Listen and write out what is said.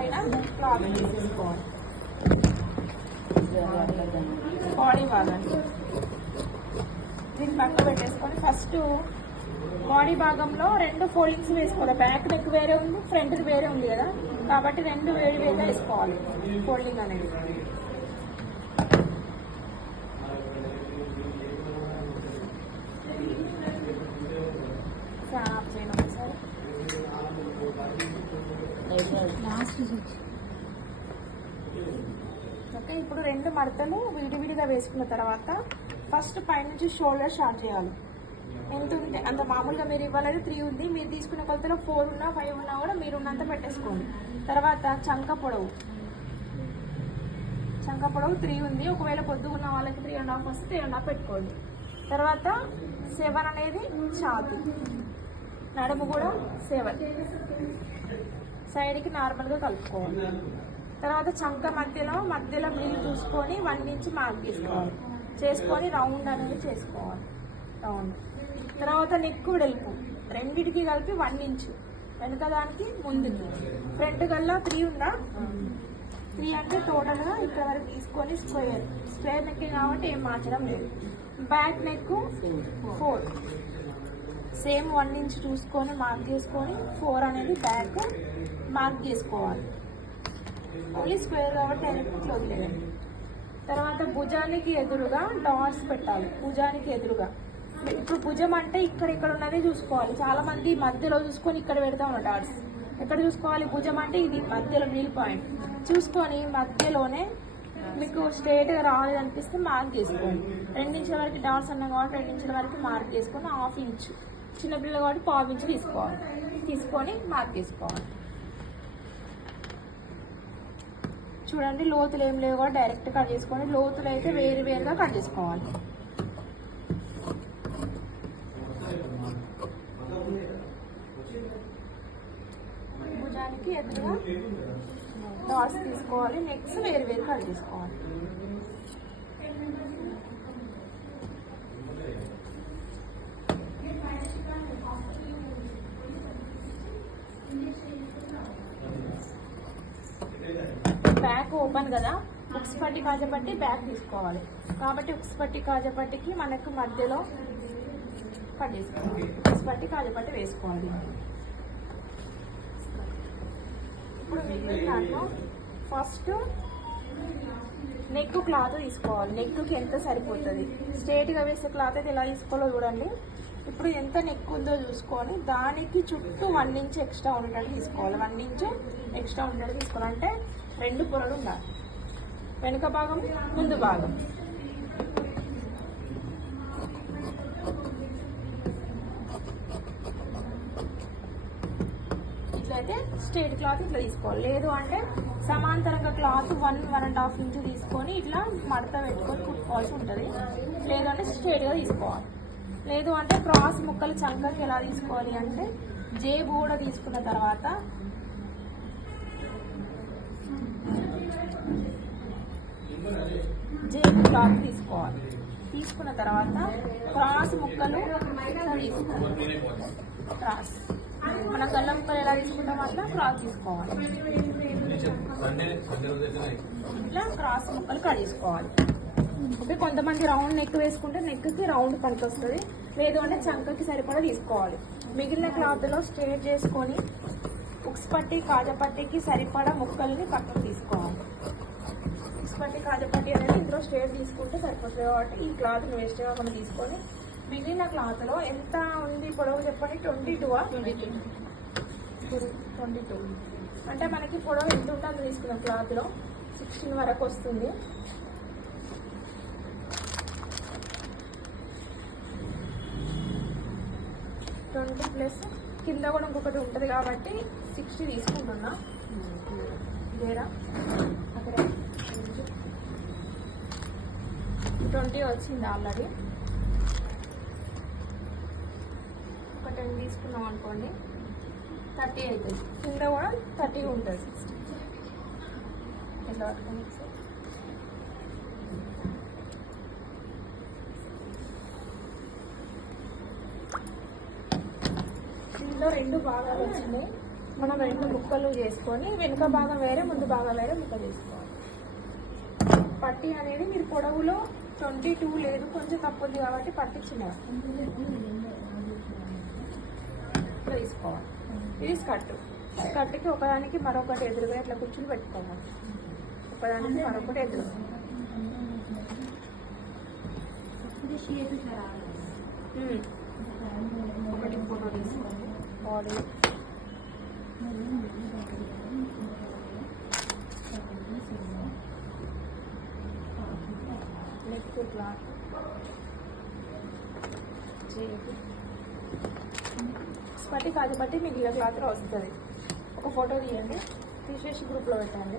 పైన క్లాత్ తీసుకోవాలి. బాడీ భాగాన్ని దీన్ని పక్క పెట్టేసుకొని ఫస్ట్ బాడీ భాగంలో 2 ఫోల్డింగ్స్ వేసుకోవాలి. బ్యాక్ నెక్ వేరే ఉంది, ఫ్రంట్ వేరే ఉంది కదా, కాబట్టి 2 వేరుగా వేసుకోవాలి ఫోల్డింగ్ అనేది. ఓకే, ఇప్పుడు 2 మడతలు విడివిడిగా వేసుకున్న తర్వాత ఫస్ట్ పైనుంచి షోల్డర్ స్టార్ట్ చేయాలి. ఎంత ఉంది అంత మామూలుగా మీరు ఇవ్వాలైతే 3 ఉంది, మీరు తీసుకునే కొలతలో 4 ఉన్నా 5 ఉన్నా కూడా మీరు ఉన్నంత పెట్టేసుకోండి. తర్వాత చంక పొడవు 3 ఉంది, ఒకవేళ పొద్దుగున్న వాళ్ళకి 3.5 వస్తే 3.5 పెట్టుకోండి. తర్వాత 7 అనేది ఛాతీ, నడుము కూడా 7 సైడ్కి నార్మల్గా కలుపుకోవాలి. తర్వాత చంక మధ్యలో నీళ్ళు చూసుకొని 1 ఇంచ్ మార్క్ చేసుకొని రౌండ్ అనేది చేసుకోవాలి. రౌండ్ తర్వాత నెక్ వెడల్పు రెండింటికి కలిపి 1 ఇంచ్, వెనుక దానికి ముందుకి. ఫ్రంట్ కల్లా 3 ఉందా, 3 అంటే టోటల్గా ఇక్కడ వరకు తీసుకొని స్క్వేర్ నెక్ కాబట్టి ఏం మార్చడం లేదు. బ్యాక్ నెక్ 4 సేమ్ 1 ఇంచ్ చూసుకొని మార్క్ చేసుకొని 4 అనేది బ్యాక్ మార్క్ చేసుకోవాలి. ఓన్లీ స్క్వేర్ కాబట్టి డైరెక్ట్ వదిలేయండి. తర్వాత భుజానికి ఎదురుగా డాట్స్ పెట్టాలి. భుజానికి ఎదురుగా ఇప్పుడు భుజం అంటే ఇక్కడ ఉన్నదే చూసుకోవాలి. చాలా మంది మధ్యలో చూసుకొని ఇక్కడ పెడతా ఉన్నారు డాట్స్. ఎక్కడ చూసుకోవాలి? భుజం అంటే ఇది మధ్యలో నీల్ పాయింట్ చూసుకొని మధ్యలోనే మీకు స్ట్రేట్గా రావాలి అనిపిస్తే మార్క్ చేసుకోండి. 2 ఇంచుల వరకు డాట్స్ అన్నాం కాబట్టి 2 ఇంచుల వరకు మార్క్ చేసుకొని 1/2 ఇంచు, చిన్నపిల్లలు కాబట్టి 1/4 ఇంచు తీసుకొని మార్క్ చేసుకోవాలి. చూడండి, లోతులు ఏం లేవు కూడా డైరెక్ట్ కట్ చేసుకోండి. లోతులు అయితే వేరుగా కట్ చేసుకోవాలి. భుజానికి ఎదురుగా డాట్స్ తీసుకోవాలి. నెక్స్ట్ వేరు కట్ చేసుకోవాలి. బ్యాక్ ఓపెన్ కదా, ఉక్స్ పట్టి కాజపట్టి బ్యాక్ తీసుకోవాలి కాబట్టి ఉక్స్ పట్టి కాజపట్టికి మనకు మధ్యలో కట్ చేసుకోవాలి. ఉక్స్ పట్టి కాజపట్టి వేసుకోవాలి. ఇప్పుడు దాంట్లో ఫస్ట్ నెక్ క్లాత్ తీసుకోవాలి. నెక్కి ఎంత సరిపోతుంది, స్ట్రేట్గా వేసే క్లాత్ అయితే ఎలా తీసుకోవాలో చూడండి. ఇప్పుడు ఎంత నెక్ ఉందో చూసుకొని దానికి చుట్టూ 1 ఇంచ్ ఎక్స్ట్రా ఉండేటట్టు తీసుకోవాలి. 1 ఇంచ్ ఎక్స్ట్రా ఉండేటట్టు తీసుకోవాలంటే 2 పొరలు ఉండాలి, వెనుక భాగం ముందు భాగం. ఇట్లయితే స్ట్రేట్ క్లాత్ ఇట్లా తీసుకోవాలి. లేదు అంటే సమాంతరంగా క్లాత్ 1-1.5 ఇంచ్ తీసుకొని ఇట్లా మడత పెట్టుకొని కుట్టుకోవాల్సి ఉంటుంది. లేదంటే స్ట్రేట్గా తీసుకోవాలి. లేదు అంటే క్రాస్ ముక్కలు చంకకి ఎలా తీసుకోవాలి అంటే జేబు కూడా తీసుకున్న తర్వాత జేబు క్లాత్ తీసుకోవాలి. తీసుకున్న తర్వాత క్రాస్ ముక్కలు తీసుకోవాలి. క్రాస్ మన గల్ల ముక్కలు ఎలా తీసుకుంటాం అట్లా క్రాస్ తీసుకోవాలి. ఇట్లా క్రాస్ ముక్కలు కట్ చేసుకోవాలి. ఓకే, కొంతమంది రౌండ్ నెక్ వేసుకుంటే నెక్కి రౌండ్ పనికి వస్తుంది. లేదు అంటే చంకకి సరిపడా తీసుకోవాలి. మిగిలిన క్లాత్లో స్ట్రేట్ చేసుకొని ఉక్స్ పట్టి కాజపట్టికి సరిపడా ముక్కల్ని పక్కకు తీసుకోవాలి. ఉక్స్ పట్టి కాజపట్టి అనేది ఇందులో స్ట్రేట్ తీసుకుంటే సరిపోతుంది కాబట్టి ఈ క్లాత్ని వేస్ట్ కాకుండా తీసుకొని మిగిలిన క్లాత్లో ఎంత ఉంది పొడవు చెప్పండి. 22 అంటే మనకి పొడవు ఎంత ఉంటే అంత తీసుకున్నాం. క్లాత్లో 16 వరకు వస్తుంది. ప్లస్ కింద కూడా ఇంకొకటి ఉంటుంది కాబట్టి 60 తీసుకుంటున్నా. వేరా అక్కడ 20 వచ్చింది ఆల్రెడీ. ఒక 10 తీసుకున్నాం అనుకోండి 30 అవుతుంది. కింద కూడా 30 ఉంటుంది. 60 కింద పట్టుకోండి. ఇందులో 2 భాగాలు వచ్చినాయి. మనం రెండు ముక్కలు చేసుకొని వెనుక భాగం వేరే ముందు భాగం వేరే ముక్క చేసుకోవాలి. పట్టి అనేది మీరు పొడవులో 22 లేదు, కొంచెం తక్కువ ఉంది కాబట్టి పట్టి చిన్నగా ఇట్లా తీసుకోవాలి. ఇది స్కర్ట్. స్కర్ట్కి ఒకదానికి మరొకటి ఎదురుగా ఇట్లా కూర్చుని పెట్టుకోవాలి. ఒకదానికి మరొకటి ఎదురుగా ఒకటి ఫోటో తీసుకోండి. బాడీ నెక్ క్లాత్ స్పటి కాదు బట్టి మిగిలిన క్లాత్ వస్తుంది. ఒక ఫోటో తీయండి, తీసేసి గ్రూప్లో పెట్టండి.